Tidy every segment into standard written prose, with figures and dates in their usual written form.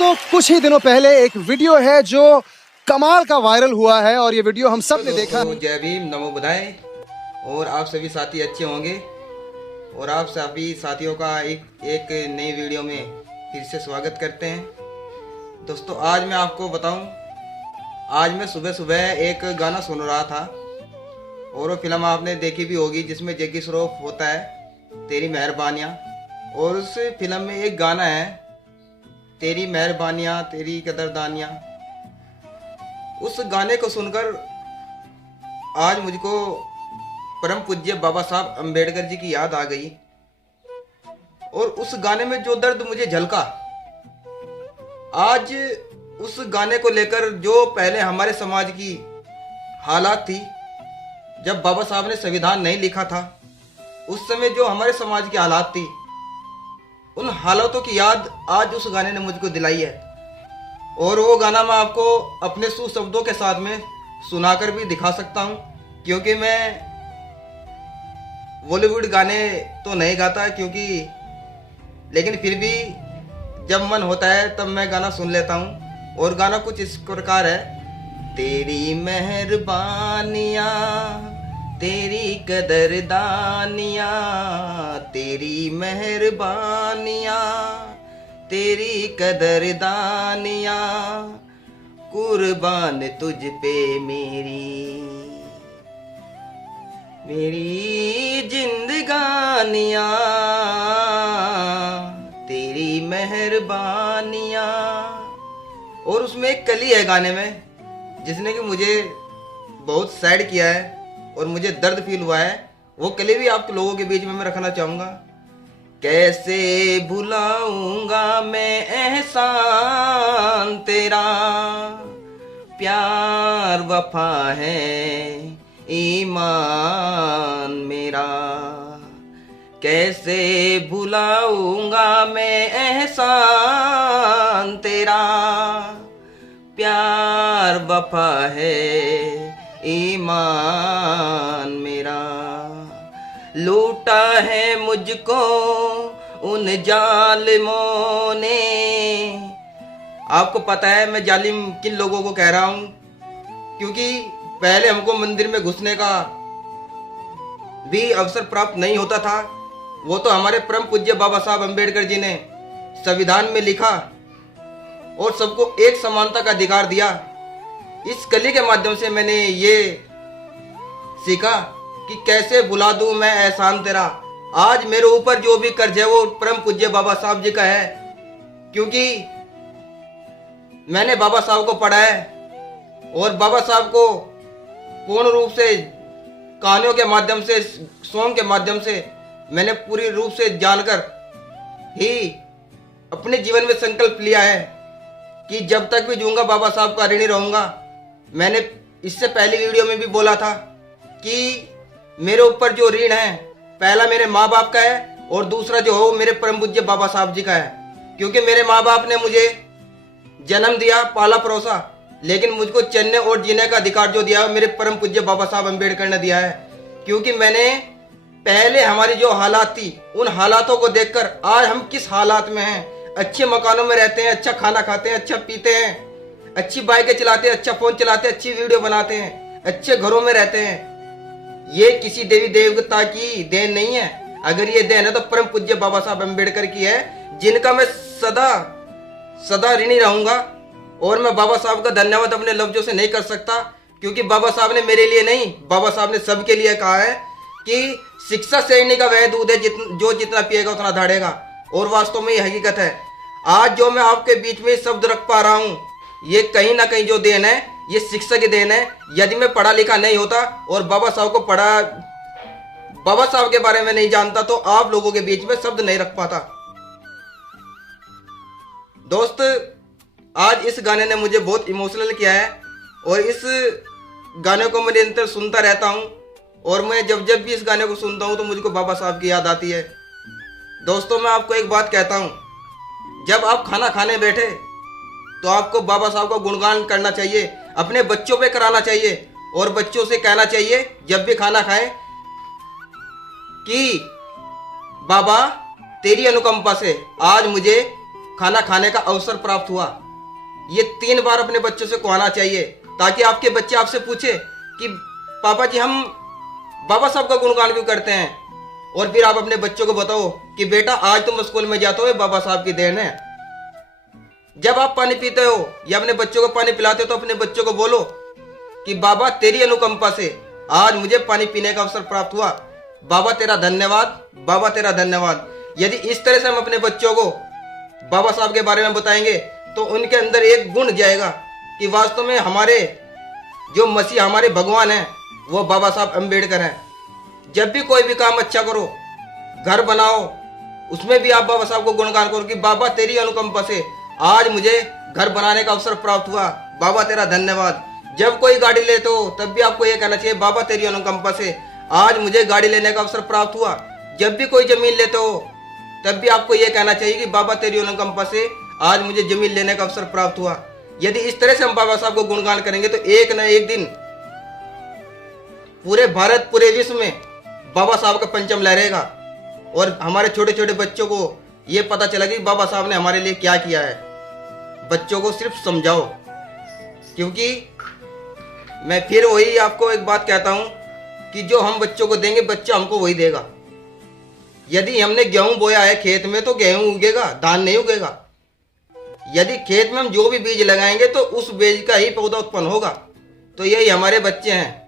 दोस्तों कुछ ही दिनों पहले एक वीडियो है जो कमाल का वायरल हुआ है और ये वीडियो हम सब ने देखा। जय भीम, नमो बुधाय। और आप सभी साथी अच्छे होंगे और आप सभी साथियों का एक नई वीडियो में फिर से स्वागत करते हैं। दोस्तों आज मैं आपको बताऊं, आज मैं सुबह सुबह एक गाना सुन रहा था और वो फिल्म आपने देखी भी होगी जिसमें जग्गी श्रॉफ होता है, तेरी मेहरबानियाँ। और उस फिल्म में एक गाना है, तेरी मेहरबानियाँ तेरी कदरदानियाँ। उस गाने को सुनकर आज मुझको परम पूज्य बाबा साहब अम्बेडकर जी की याद आ गई। और उस गाने में जो दर्द मुझे झलका, आज उस गाने को लेकर जो पहले हमारे समाज की हालात थी, जब बाबा साहब ने संविधान नहीं लिखा था, उस समय जो हमारे समाज की हालात थी, उन हालातों की याद आज उस गाने ने मुझको दिलाई है। और वो गाना मैं आपको अपने शब्दों के साथ में सुनाकर भी दिखा सकता हूँ, क्योंकि मैं बॉलीवुड गाने तो नहीं गाता लेकिन फिर भी जब मन होता है तब मैं गाना सुन लेता हूँ। और गाना कुछ इस प्रकार है, तेरी मेहरबानियाँ तेरी कदरदानियाँ, तेरी मेहरबानियाँ तेरी कदरदानियाँ, कुर्बान तुझ पे मेरी जिंदगानियाँ, तेरी मेहरबानियाँ। और उसमें एक कली है गाने में जिसने कि मुझे बहुत सैड किया है और मुझे दर्द फील हुआ है। वो कली भी आप लोगों के बीच में मैं रखना चाहूँगा। कैसे भुलाऊंगा मैं एहसान तेरा, प्यार वफा है ईमान मेरा। कैसे भुलाऊंगा मैं एहसान तेरा, प्यार वफा है ईमान मेरा। लूटा है मुझको उन जालिमों ने। आपको पता है मैं जालिम किन लोगों को कह रहा हूँ, क्योंकि पहले हमको मंदिर में घुसने का भी अवसर प्राप्त नहीं होता था। वो तो हमारे परम पूज्य बाबा साहब अम्बेडकर जी ने संविधान में लिखा और सबको एक समानता का अधिकार दिया। इस कली के माध्यम से मैंने ये सीखा कि कैसे भुला दूं मैं एहसान तेरा। आज मेरे ऊपर जो भी कर्ज है वो परम पूज्य बाबा साहब जी का है, क्योंकि मैंने बाबा साहब को पढ़ा है और बाबा साहब को पूर्ण रूप से कहानियों के माध्यम से, सॉन्ग के माध्यम से मैंने पूरी रूप से जानकर ही अपने जीवन में संकल्प लिया है कि जब तक भी जीऊंगा बाबा साहब का ऋणी रहूंगा। मैंने इससे पहली वीडियो में भी बोला था कि मेरे ऊपर जो ऋण है, पहला मेरे माँ बाप का है और दूसरा जो हो मेरे परम पूज्य बाबा साहब जी का है। क्योंकि मेरे माँ बाप ने मुझे जन्म दिया, पाला परोसा, लेकिन मुझको चलने और जीने का अधिकार जो दिया है मेरे परम पूज्य बाबा साहब अम्बेडकर ने दिया है। क्योंकि मैंने पहले हमारी जो हालात थी, उन हालातों को देखकर आज हम किस हालात में हैं। अच्छे मकानों में रहते हैं, अच्छा खाना खाते हैं, अच्छा पीते हैं, अच्छी बाइकें चलाते हैं, अच्छा फोन चलाते हैं, अच्छी वीडियो बनाते हैं, अच्छे घरों में रहते हैं। ये किसी देवी देवता की देन नहीं है। अगर ये देन है तो परम पूज्य बाबा साहब अम्बेडकर की है, जिनका मैं सदा सदा ऋणी रहूंगा। और मैं बाबा साहब का धन्यवाद अपने लफ्जों से नहीं कर सकता, क्योंकि बाबा साहब ने मेरे लिए नहीं, बाबा साहब ने सबके लिए कहा है कि शिक्षा शेरनी का वह दूध है जो जितना पिएगा उतना धाड़ेगा। और वास्तव में ये हकीकत है। आज जो मैं आपके बीच में शब्द रख पा रहा हूँ, ये कहीं ना कहीं जो देन है, ये शिक्षा की देन है। यदि मैं पढ़ा लिखा नहीं होता और बाबा साहब को बाबा साहब के बारे में नहीं जानता, तो आप लोगों के बीच में शब्द नहीं रख पाता। दोस्त, आज इस गाने ने मुझे बहुत इमोशनल किया है और इस गाने को मैं निरंतर सुनता रहता हूँ। और मैं जब भी इस गाने को सुनता हूँ तो मुझको बाबा साहब की याद आती है। दोस्तों, मैं आपको एक बात कहता हूँ, जब आप खाना खाने बैठे तो आपको बाबा साहब का गुणगान करना चाहिए, अपने बच्चों पे कराना चाहिए और बच्चों से कहना चाहिए जब भी खाना खाएं कि बाबा तेरी अनुकंपा से आज मुझे खाना खाने का अवसर प्राप्त हुआ। ये 3 बार अपने बच्चों से कहना चाहिए, ताकि आपके बच्चे आपसे पूछे कि पापा जी हम बाबा साहब का गुणगान क्यों करते हैं। और फिर आप अपने बच्चों को बताओ कि बेटा आज तुम स्कूल में जाते हो, ये बाबा साहब की देन है। जब आप पानी पीते हो या अपने बच्चों को पानी पिलाते हो तो अपने बच्चों को बोलो कि बाबा तेरी अनुकंपा से आज मुझे पानी पीने का अवसर प्राप्त हुआ, बाबा तेरा धन्यवाद, बाबा तेरा धन्यवाद। यदि इस तरह से हम अपने बच्चों को बाबा साहब के बारे में बताएंगे तो उनके अंदर एक गुण जाएगा कि वास्तव में हमारे जो मसीह, हमारे भगवान हैं, वो बाबा साहब अम्बेडकर हैं। जब भी कोई भी काम अच्छा करो, घर बनाओ, उसमें भी आप बाबा साहब को गुणगान करो कि बाबा तेरी अनुकंपा से आज मुझे घर बनाने का अवसर प्राप्त हुआ, बाबा तेरा धन्यवाद। जब कोई गाड़ी लेते हो तब भी आपको यह कहना चाहिए बाबा तेरी अनुकंपा से आज मुझे गाड़ी लेने का अवसर प्राप्त हुआ। जब भी कोई जमीन लेते हो तब भी आपको यह कहना चाहिए कि बाबा तेरी अनुकंपा से आज मुझे जमीन लेने का अवसर प्राप्त हुआ। यदि इस तरह से हम बाबा साहब को गुणगान करेंगे तो एक न एक दिन पूरे भारत, पूरे विश्व में बाबा साहब का परचम लहरेगा और हमारे छोटे छोटे बच्चों को यह पता चलेगा कि बाबा साहब ने हमारे लिए क्या किया है। बच्चों को सिर्फ समझाओ, क्योंकि मैं फिर वही आपको एक बात कहता हूं कि जो हम बच्चों को देंगे बच्चा हमको वही देगा। यदि हमने गेहूं बोया है खेत में तो गेहूं उगेगा, धान नहीं उगेगा। यदि खेत में हम जो भी बीज लगाएंगे तो उस बीज का ही पौधा उत्पन्न होगा। तो यही हमारे बच्चे हैं।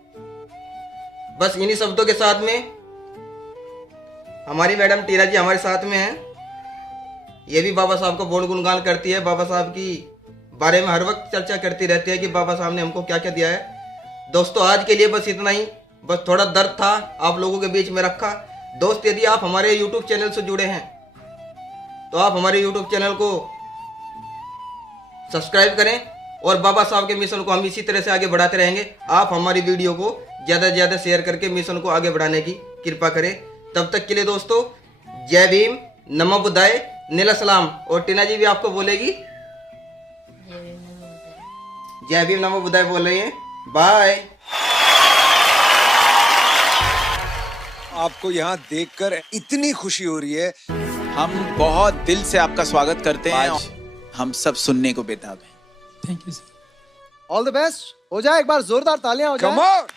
बस इन्हीं शब्दों के साथ में हमारी मैडम टीना जी हमारे साथ में हैं। ये भी बाबा साहब का बहुत गुणगान करती है, बाबा साहब की बारे में हर वक्त चर्चा करती रहती है कि बाबा साहब ने हमको क्या क्या दिया है। दोस्तों आज के लिए बस इतना ही, बस थोड़ा दर्द था आप लोगों के बीच में रखा। दोस्त यदि आप हमारे YouTube चैनल से जुड़े हैं तो आप हमारे YouTube चैनल को सब्सक्राइब करें और बाबा साहब के मिशन को हम इसी तरह से आगे बढ़ाते रहेंगे। आप हमारी वीडियो को ज़्यादा से ज़्यादा शेयर करके मिशन को आगे बढ़ाने की कृपा करें। तब तक के लिए दोस्तों जय भीम, नमो बुद्धाय, नीला सलाम। और टीना जी भी आपको बोलेगी जय भीम नमो बुद्धाय बोल रही हैं। बाय। आपको यहाँ देखकर इतनी खुशी हो रही है। हम बहुत दिल से आपका स्वागत करते हैं। आज हम सब सुनने को बेताब हैं। Thank you sir. All the best. हो जाए एक बार जोरदार तालियां हो कम जाए। ऑन।